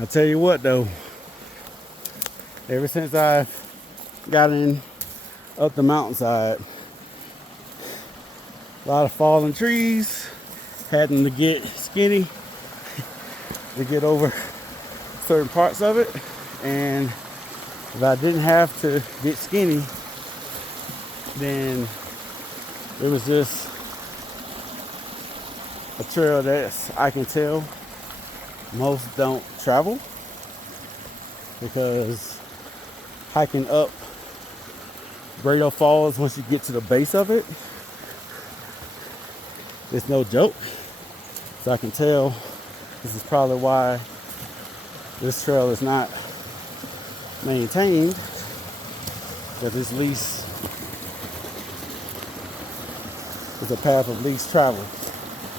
I tell you what though, ever since I've gotten up the mountainside, a lot of fallen trees, having to get skinny to get over certain parts of it. And if I didn't have to get skinny, then it was just a trail that I can tell most don't travel, because hiking up Bridal Veil Falls, once you get to the base of it, it's no joke. So I can tell this is probably why this trail is not maintained, because it's least, it's a path of least travel.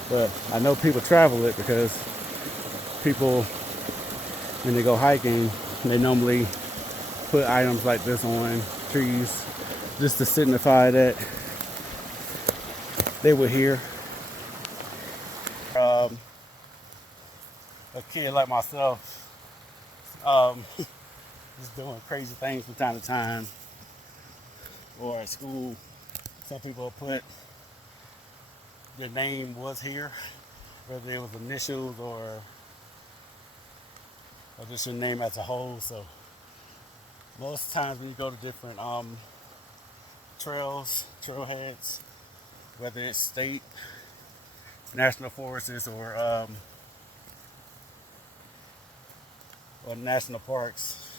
But I know people travel it because people, when they go hiking, they normally put items like this on trees just to signify that they were here. A kid like myself, just doing crazy things from time to time, or at school, some people put their name was here, whether it was initials or just your name as a whole. So most times when you go to different trailheads, whether it's state, national forests, or national parks,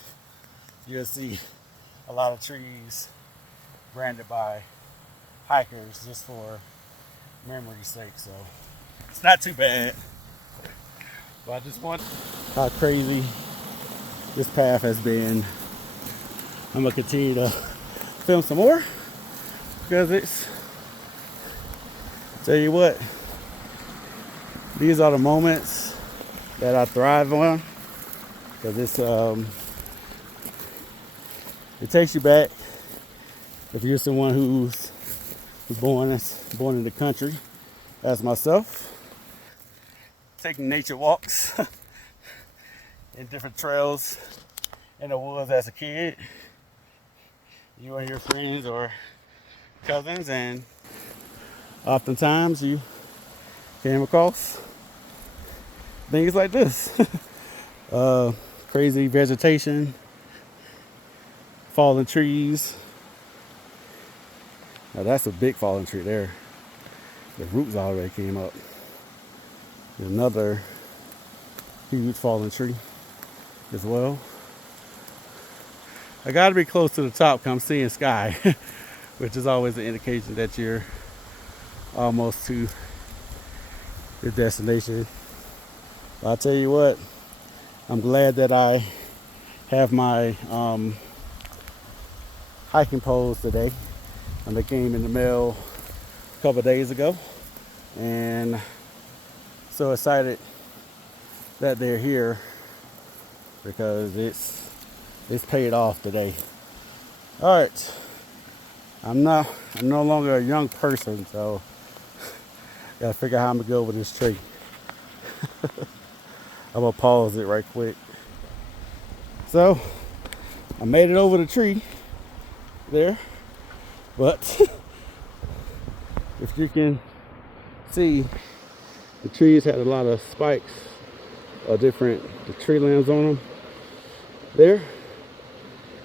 you'll see a lot of trees branded by hikers just for memory's sake. So it's not too bad. But I just want how crazy this path has been. I'm gonna continue to film some more because it's, tell you what, these are the moments that I thrive on, because it's it takes you back. If you're someone who's born in the country, as myself, taking nature walks in different trails in the woods as a kid, you and your friends or cousins, and oftentimes you came across things like this. Crazy vegetation, fallen trees. Now that's a big fallen tree there. The roots already came up. There's another huge fallen tree as well. I gotta be close to the top because I'm seeing sky, which is always an indication that you're almost to your destination. But I'll tell you what, I'm glad that I have my hiking poles today. They came in the mail a couple of days ago, and so excited that they're here because it's paid off today. All right, I'm no longer a young person, so gotta figure out how I'm gonna go over this tree. I'm gonna pause it right quick. So I made it over the tree there, but if you can see, the trees had a lot of spikes of the tree limbs on them there,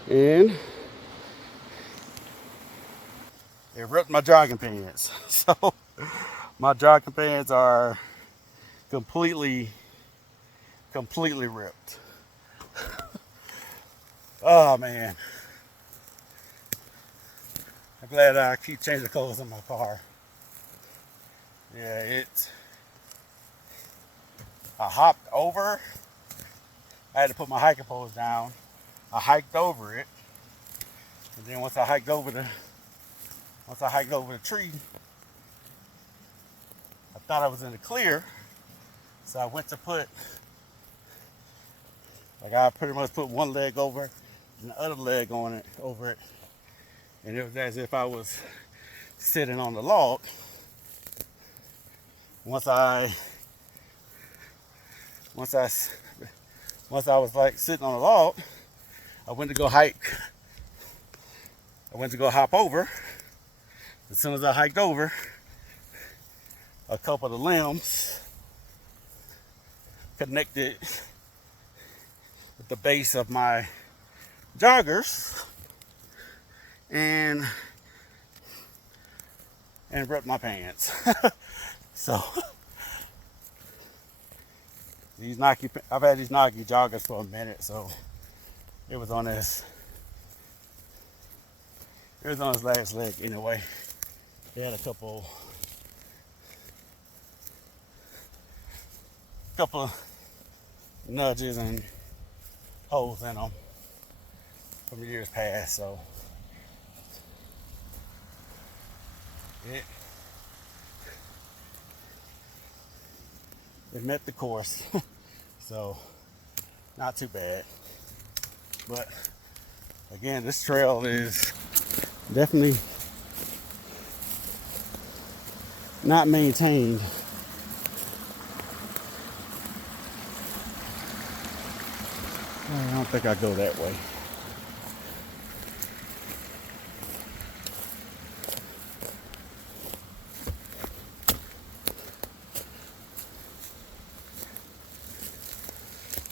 and it ripped my jogging pants. So my jogging pants are completely ripped. Oh man, I'm glad I keep changing clothes in my car. Yeah, I hopped over. I had to put my hiking poles down. I hiked over it, and then once I hiked over the tree, I thought I was in the clear, so I went to I pretty much put one leg over and the other leg over it, and it was as if I was sitting on the log. Once I once I was like sitting on a log, I went to go hike. I went to go hop over. As soon as I hiked over, a couple of the limbs connected with the base of my joggers and ripped my pants. So these Nike, I've had these Nike joggers for a minute, so it was on his last leg anyway. They had a couple of nudges and holes in them from years past, so it met the course. So not too bad. But again, this trail is definitely not maintained. I don't think I go that way.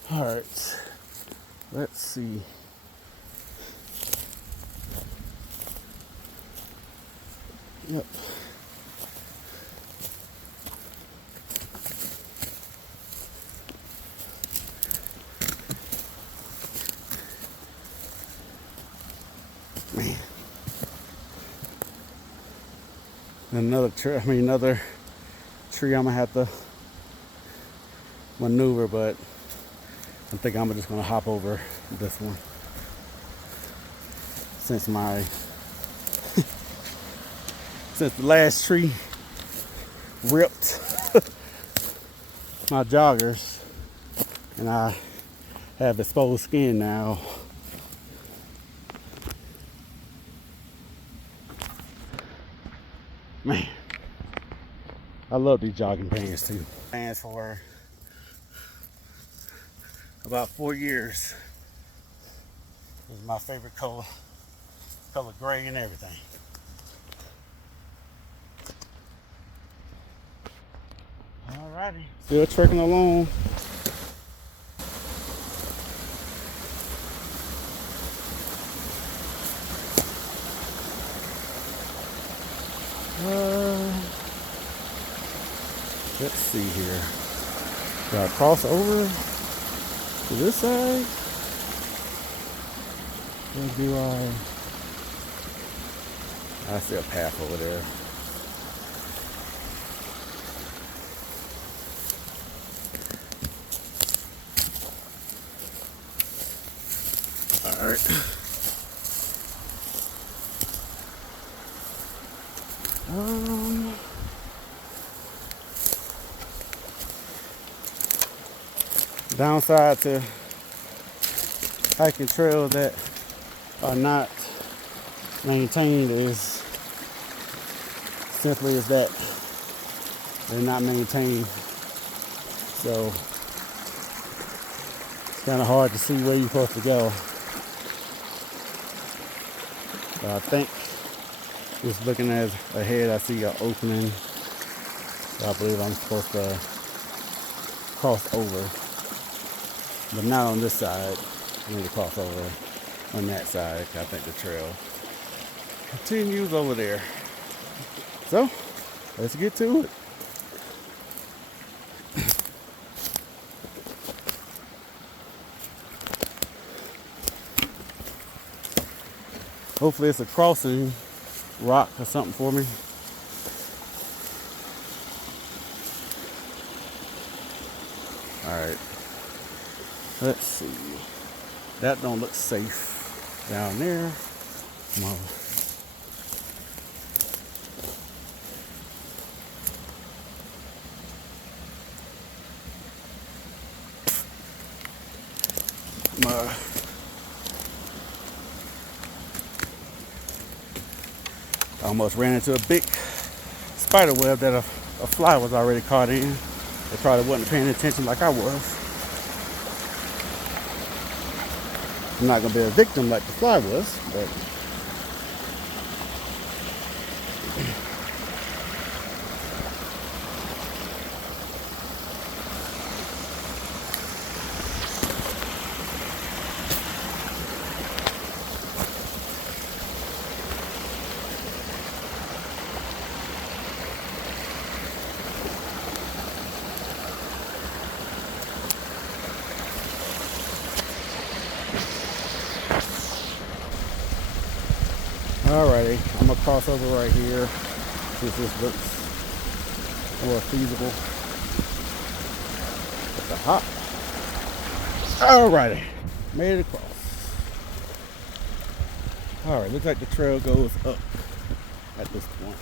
All right, let's see. Yep. Man. Another tree I'm gonna have to maneuver, but I think I'm just gonna hop over this one since the last tree ripped my joggers and I have exposed skin now. Man, I love these jogging pants too. Pants for about 4 years. This is my favorite color gray and everything. Alrighty, still trekking along. Let's see here. Do I cross over to this side? Or do I see a path over there. All right. Downside to hiking trails that are not maintained is simply is that they're not maintained. So it's kind of hard to see where you're supposed to go. But I think just looking ahead, I see an opening. So I believe I'm supposed to cross over. But not on this side. I need to cross over on that side. I think the trail continues over there. So, let's get to it. Hopefully it's a crossing rock or something for me. Alright. Let's see. That don't look safe down there. I almost ran into a big spider web that a fly was already caught in. They probably wasn't paying attention like I was. I'm not gonna be a victim like the fly was, but alrighty, I'm gonna cross over right here since this looks more feasible. With the hop. Alrighty, made it across. Alright, looks like the trail goes up at this point.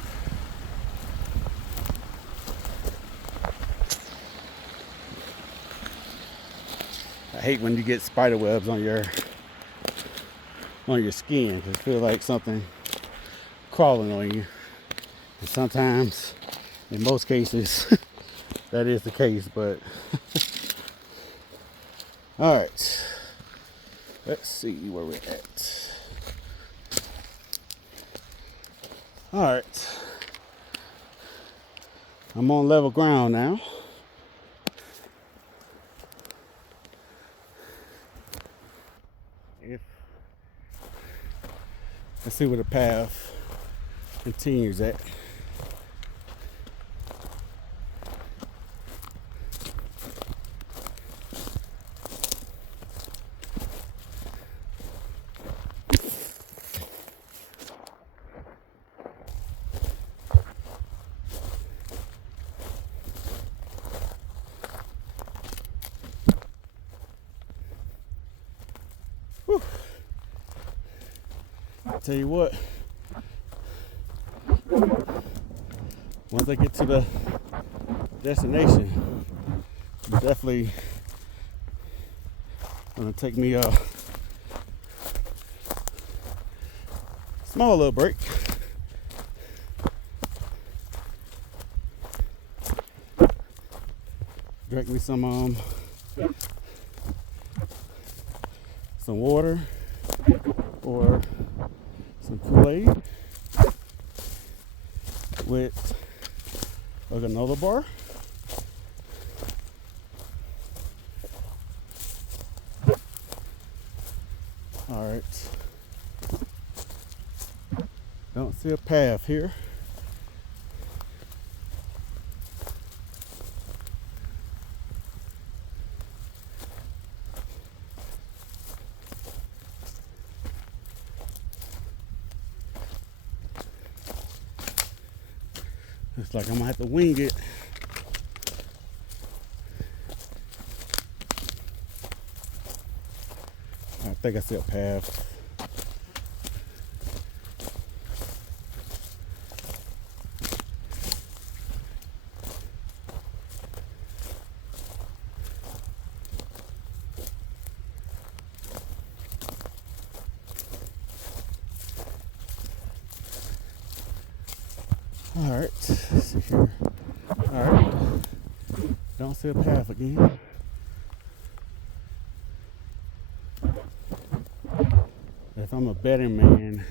I hate when you get spider webs on your skin, because it feels like something crawling on you. And sometimes, in most cases, that is the case, but all right, let's see where we're at. All right, I'm on level ground now. Let's see where the path continues at. Whew. I'll tell you what, once I get to the destination, it's definitely gonna take me a small little break. Drink me some water or some Kool-Aid with a granola bar. All right. Don't see a path here. Looks like I'm gonna have to wing it. I think I see a path. All right, let's see here. All right, don't see a path again. If I'm a betting man,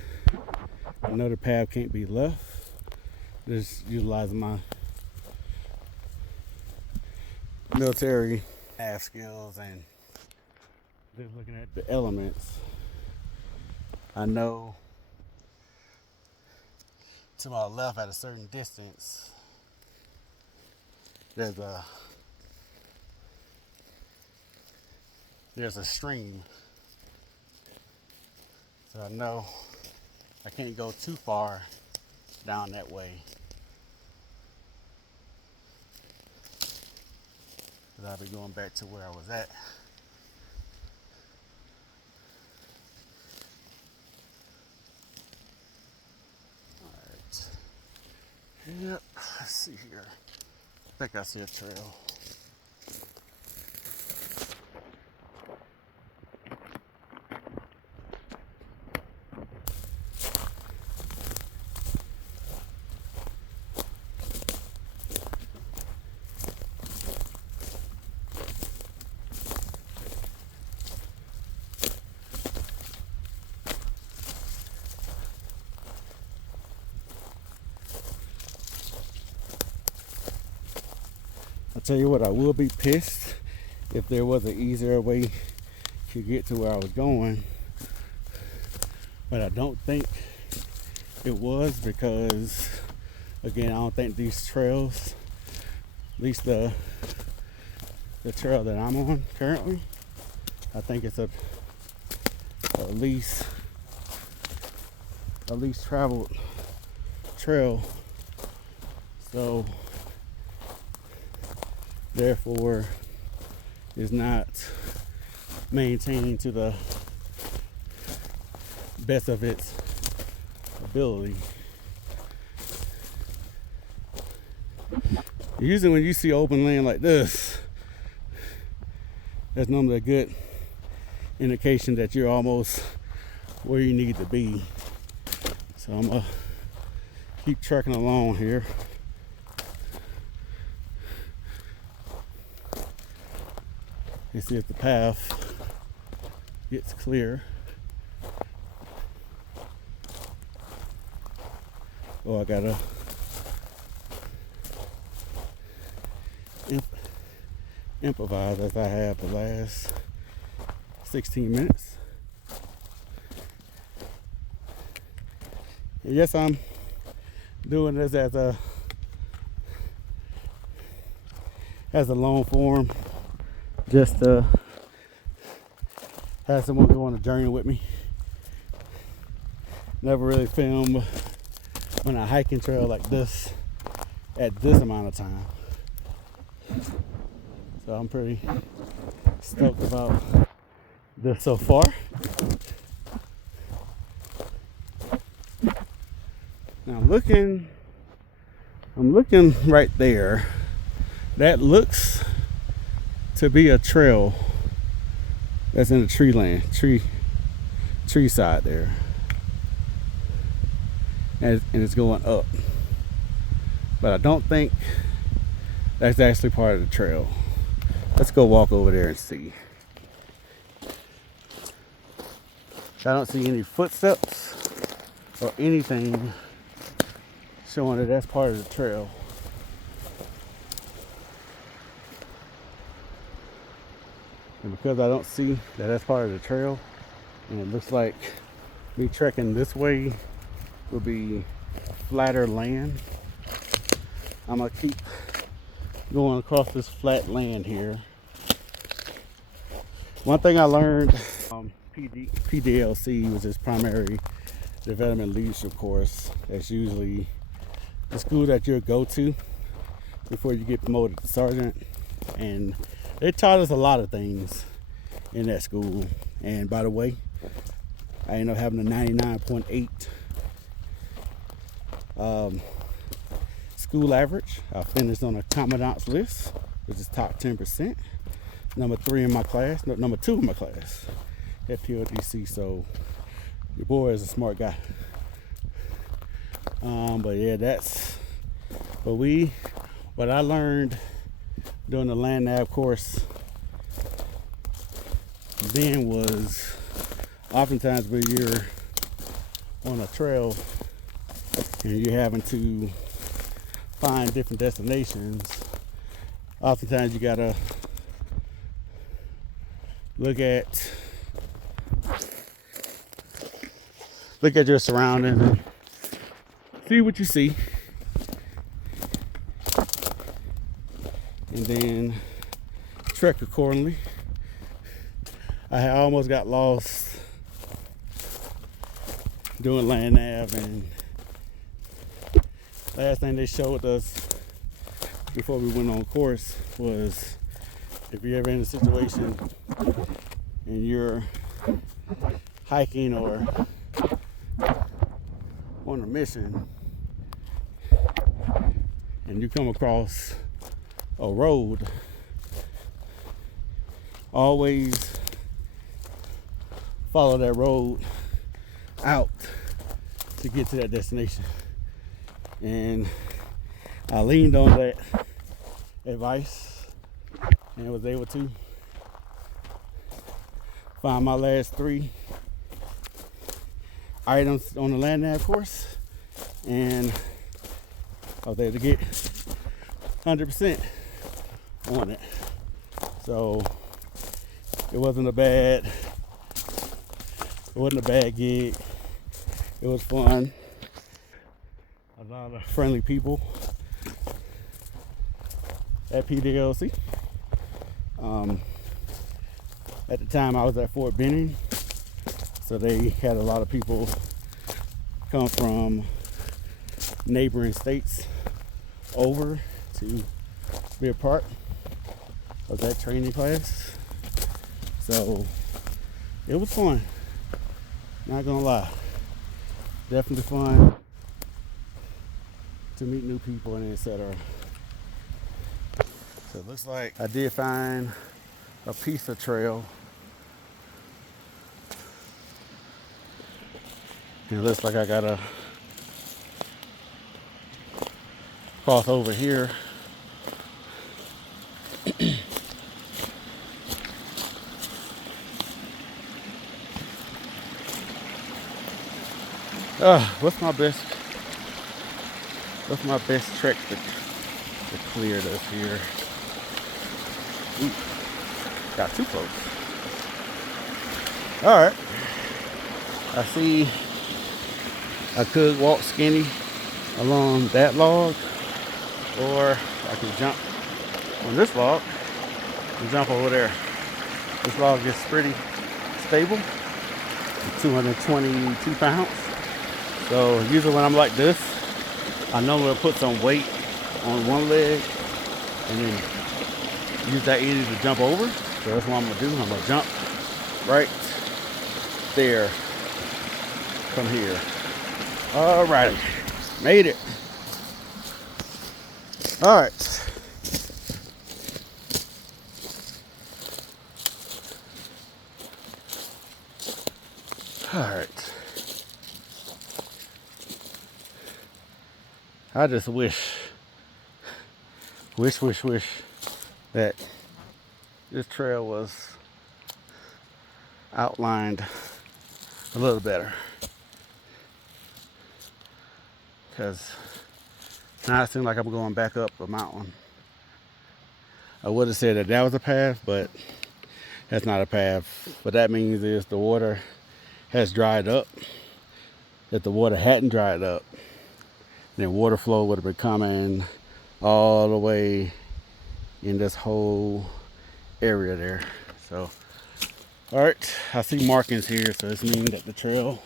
I know the path can't be left. Just utilizing my military math skills and just looking at the elements. I know to my left at a certain distance there's a stream, so I know I can't go too far down that way, because I'll be going back to where I was at. Yep, let's see here. I think I see a trail. tell you what, I will be pissed if there was an easier way to get to where I was going, but I don't think it was, because again, I don't think these trails, at least the trail that I'm on currently, I think it's a least traveled trail, so therefore is not maintained to the best of its ability. Usually when you see open land like this, that's normally a good indication that you're almost where you need to be. So I'm gonna keep trekking along here. You see if the path gets clear. Oh, I gotta improvise as I have the last 16 minutes. And yes, I'm doing this as a long form, just to have someone go on a journey with me. Never really filmed on a hiking trail like this at this amount of time. So I'm pretty stoked about this so far. Now I'm looking right there. That looks to be a trail that's in the tree side there. And it's going up. But I don't think that's actually part of the trail. Let's go walk over there and see. I don't see any footsteps or anything showing that that's part of the trail. And because I don't see that that's part of the trail, and it looks like me trekking this way will be flatter land, I'm gonna keep going across this flat land here. One thing I learned PDLC was his primary development leadership course. That's usually the school that you'll go to before you get promoted to sergeant, and they taught us a lot of things in that school. And by the way, I ended up having a 99.8 school average. I finished on a commandant's list, which is top 10%. Number 3 in my class, no, number 2 in my class at PLDC. So your boy is a smart guy. But yeah, that's what I learned during the land nav course then was oftentimes when you're on a trail and you're having to find different destinations, oftentimes you gotta look at your surroundings and see what you see, and then trek accordingly. I almost got lost doing land nav, and last thing they showed us before we went on course was if you're ever in a situation and you're hiking or on a mission and you come across a road, always follow that road out to get to that destination. And I leaned on that advice and was able to find my last 3 items on the land nav course, and I was able to get 100% on it. So it wasn't a bad gig. It was fun. A lot of friendly people at PDLC. At the time I was at Fort Benning, so they had a lot of people come from neighboring states over to be a part of that training class. So it was fun, not gonna lie. Definitely fun to meet new people and etc. So it looks like I did find a piece of trail. And it looks like I gotta cross over here. What's my best trick to clear this here? Ooh, got too close. All right. I see I could walk skinny along that log, or I can jump on this log and jump over there. This log is pretty stable, 222 pounds. So usually when I'm like this, I normally put some weight on one leg and then use that either to jump over. So that's what I'm gonna do. I'm gonna jump right there from here. Alrighty, made it. All right. All right. I just wish that this trail was outlined a little better, because now it seems like I'm going back up a mountain. I would have said that was a path, but that's not a path. What that means is the water has dried up. If the water hadn't dried up, then water flow would have been coming all the way in this whole area there. So, all right, I see markings here, so this means that the trail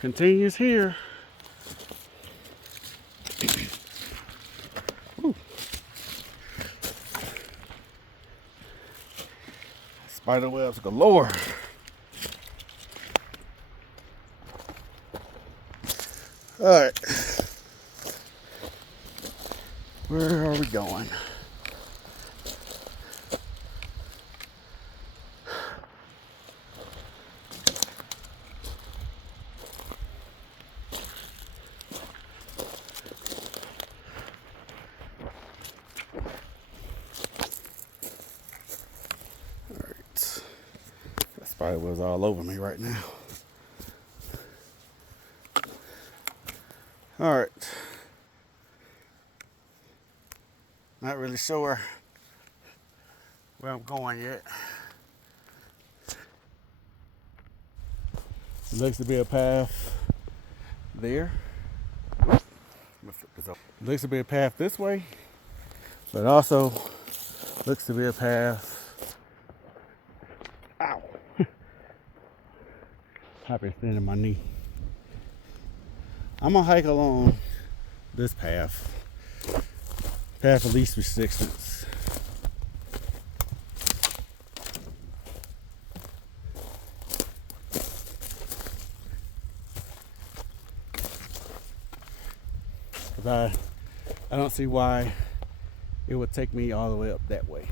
continues here. Spider webs galore. All right, where are we going? Spider webs all over me right now. All right. Not really sure where I'm going yet. It looks to be a path there. It looks to be a path this way, but also looks to be a path. Ow! Hyperextending my knee. I'm gonna hike along this path of least resistance. Cause I don't see why it would take me all the way up that way.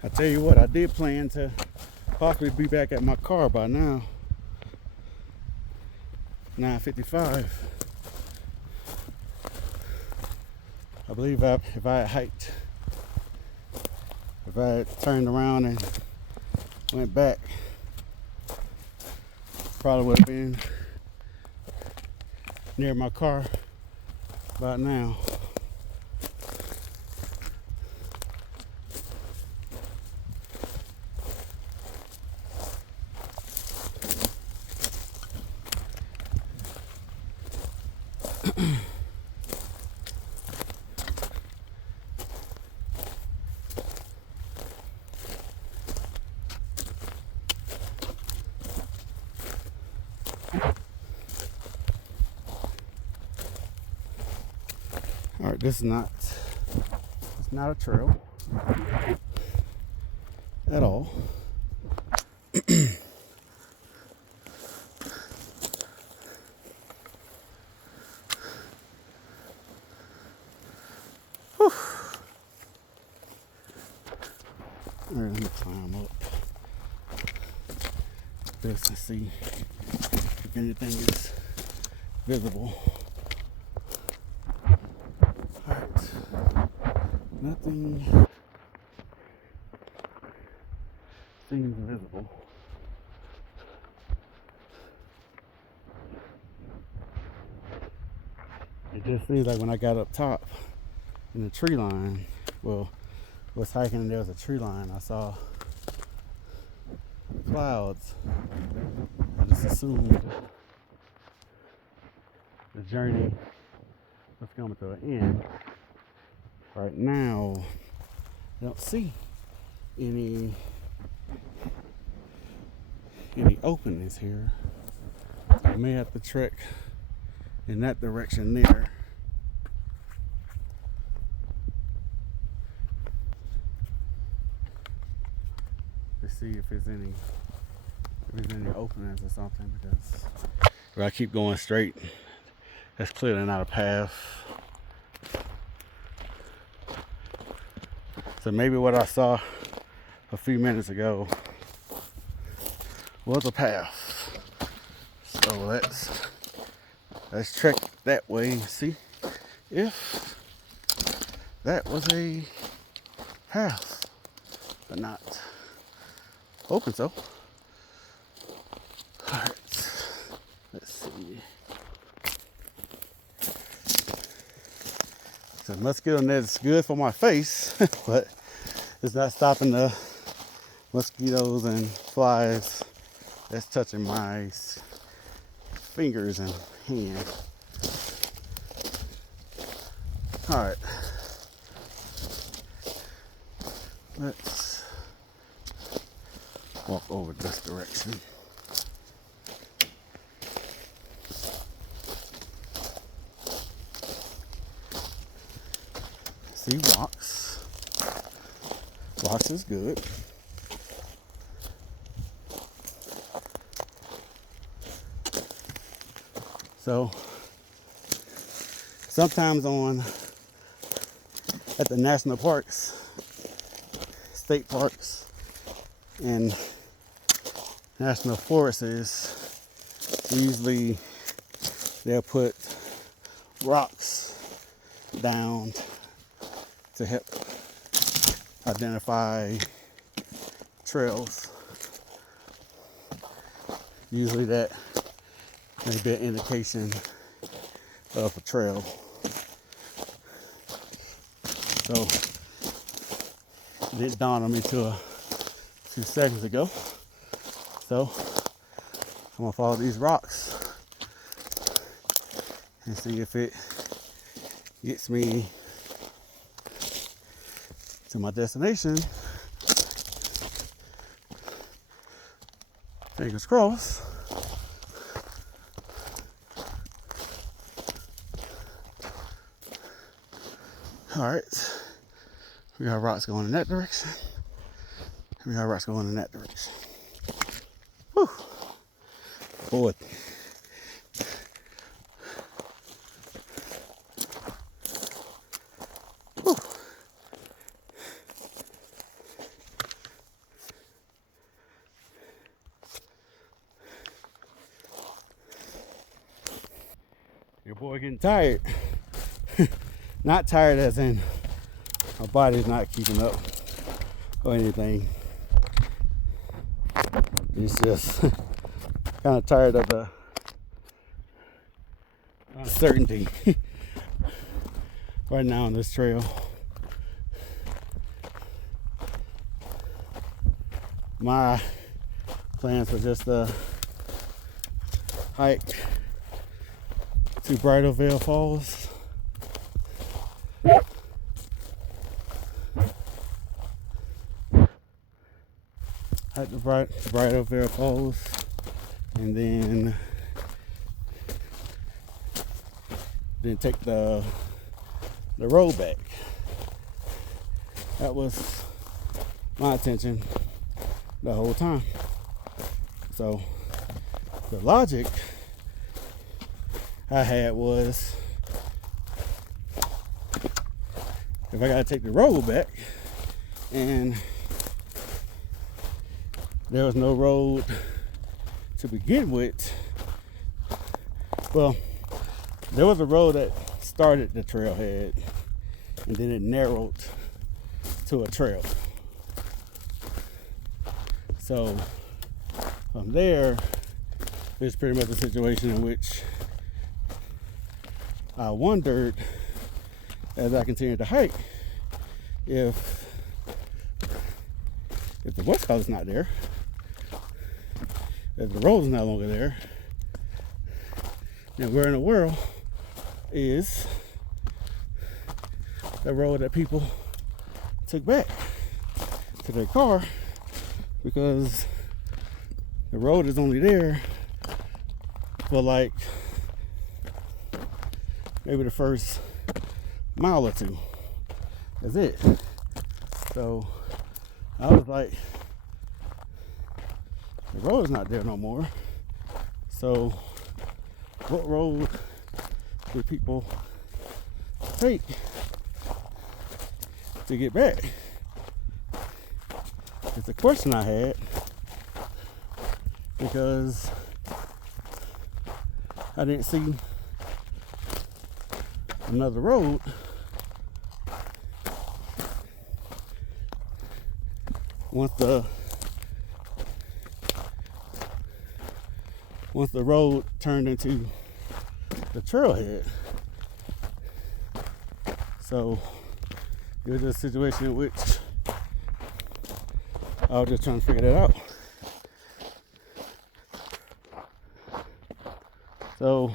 I tell you what, I did plan to possibly be back at my car by now. 9:55. I believe if I had hiked, if I had turned around and went back, probably would have been near my car about now. All right, this is not, it's not a trail at all. All right, let me climb up this and see if anything is visible. All right, nothing seems visible. It just seems like when I got up top in the tree line, well, was hiking and there was a tree line, I saw clouds. I just assumed the journey was coming to an end. Right now, I don't see any openings here. I may have to trek in that direction there. To see if there's any openings or something, because if I keep going straight, that's clearly not a path. So maybe what I saw a few minutes ago was a path. So let's trek that way and see if that was a path, but not open. So all right, let's see. So mosquito net is good for my face, but it's not stopping the mosquitoes and flies that's touching my fingers and hands. All right, let's walk over this direction. See rocks. Rocks is good. So sometimes at the national parks, state parks, and national forests, usually they'll put rocks down to help identify trails. Usually that may be an indication of a trail. So it didn't dawn on me till a few seconds ago. So I'm gonna follow these rocks and see if it gets me to my destination. Fingers crossed. All right, we got rocks going in that direction. We got rocks going in that direction. Whew. Boy. Whew. Your boy getting tired. Not tired as in my body's not keeping up or anything. It's just kind of tired of the uncertainty right now on this trail. My plans were just to hike to Bridal Veil Falls. Hike to Bridal Veil Falls, and then take the road back. That was my intention the whole time. So the logic I had was, if I gotta take the road back and there was no road to begin with, well, there was a road that started the trailhead and then it narrowed to a trail. So from there, it's pretty much a situation in which I wondered, as I continued to hike, if the West Coast is not there, if the road is no longer there, then where in the world is the road that people took back to their car? Because the road is only there for like maybe the first mile or two. That's it. So I was like, the road is not there no more. So what road do people take to get back? It's a question I had, because I didn't see another road once the road turned into the trailhead. So it was a situation in which I was just trying to figure that out. So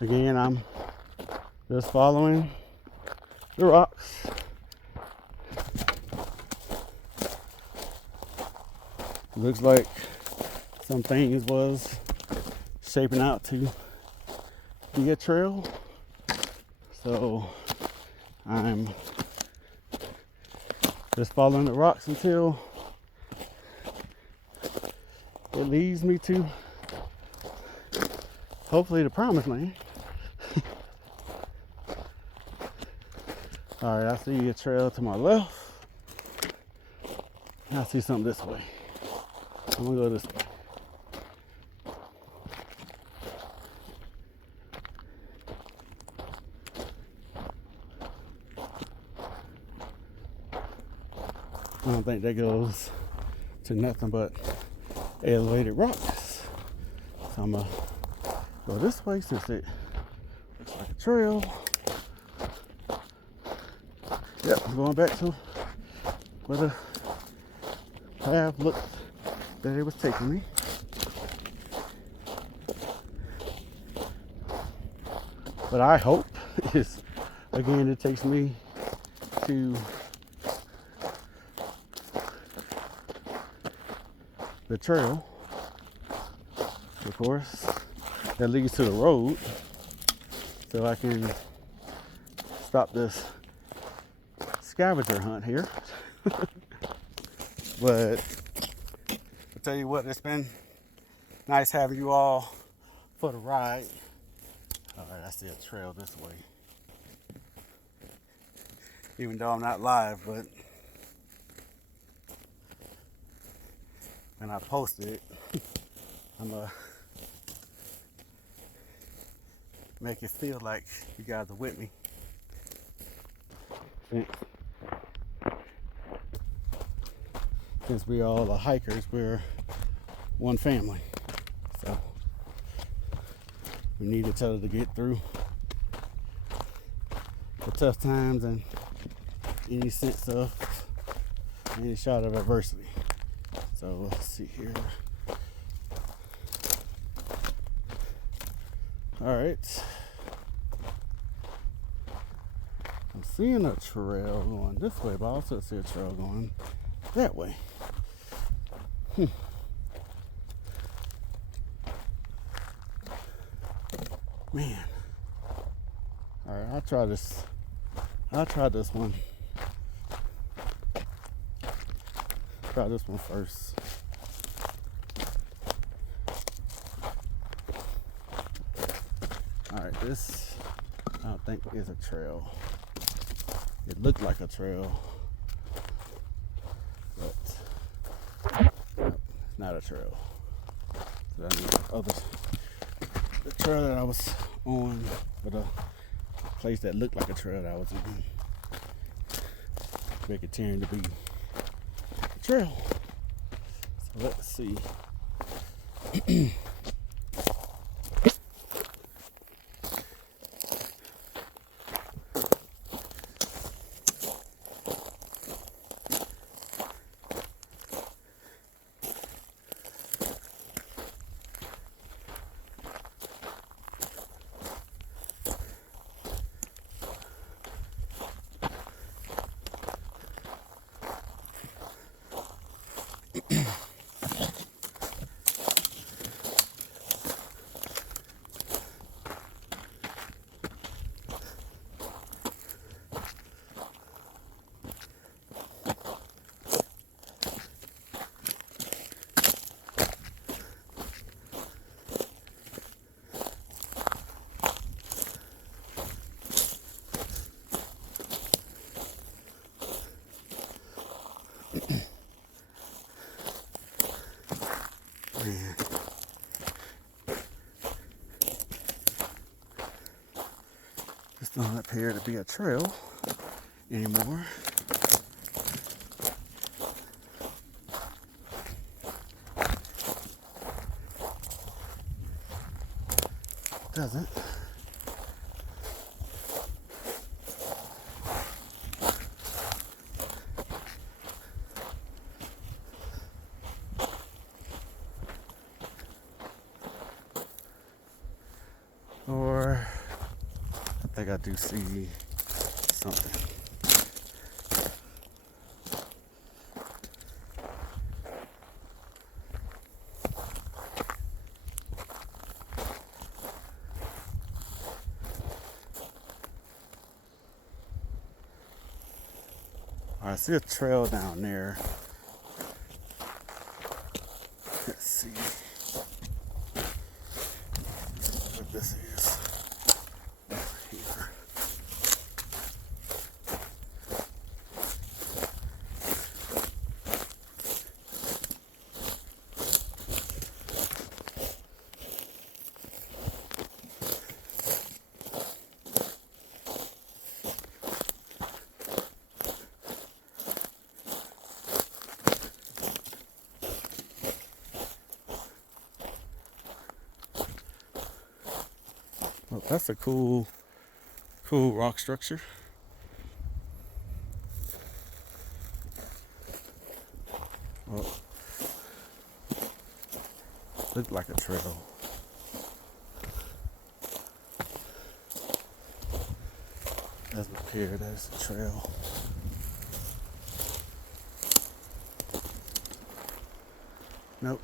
again, I'm just following the rocks. Looks like some things was shaping out to be a trail. So I'm just following the rocks until it leads me to hopefully the promised land. All right, I see a trail to my left. I see something this way. I'm gonna go this way. I don't think that goes to nothing but elevated rocks. So I'm gonna go this way since it looks like a trail. Yep, I'm going back to where the path looked that it was taking me. But I hope is, again, it takes me to the trail, of course, that leads to the road, so I can stop this scavenger hunt here. But I'll tell you what, it's been nice having you all for the ride. All right, I see a trail this way. Even though I'm not live, but when I post it, I'm gonna make it feel like you guys are with me. since we all are hikers, we're one family. So we need each other to get through the tough times and any sense of any shot of adversity. So let's see here. All right. I'm seeing a trail going this way, but I also see a trail going that way. Man. All right, I'll try this one. Try this one first. All right, this I don't think is a trail. It looked like a trail, but no, it's not a trail. So that means the trail that I was on, or the place that looked like a trail that I was on, vegetarian to be a trail. So let's see. Man. This doesn't appear to be a trail anymore. Doesn't. Or I think I do see something. I see a trail down there. Let's see what this is. Here. Well, that's a cool rock structure. Well, looked like a trail. Doesn't appear that it's a trail. Nope.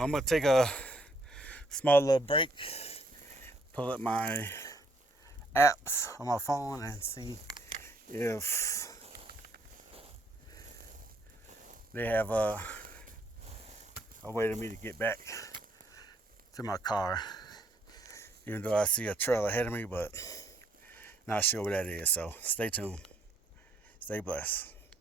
I'm gonna take a small little break, pull up my apps on my phone and see if they have a way to me to get back to my car, even though I see a trail ahead of me, but not sure what that is. So stay tuned, stay blessed.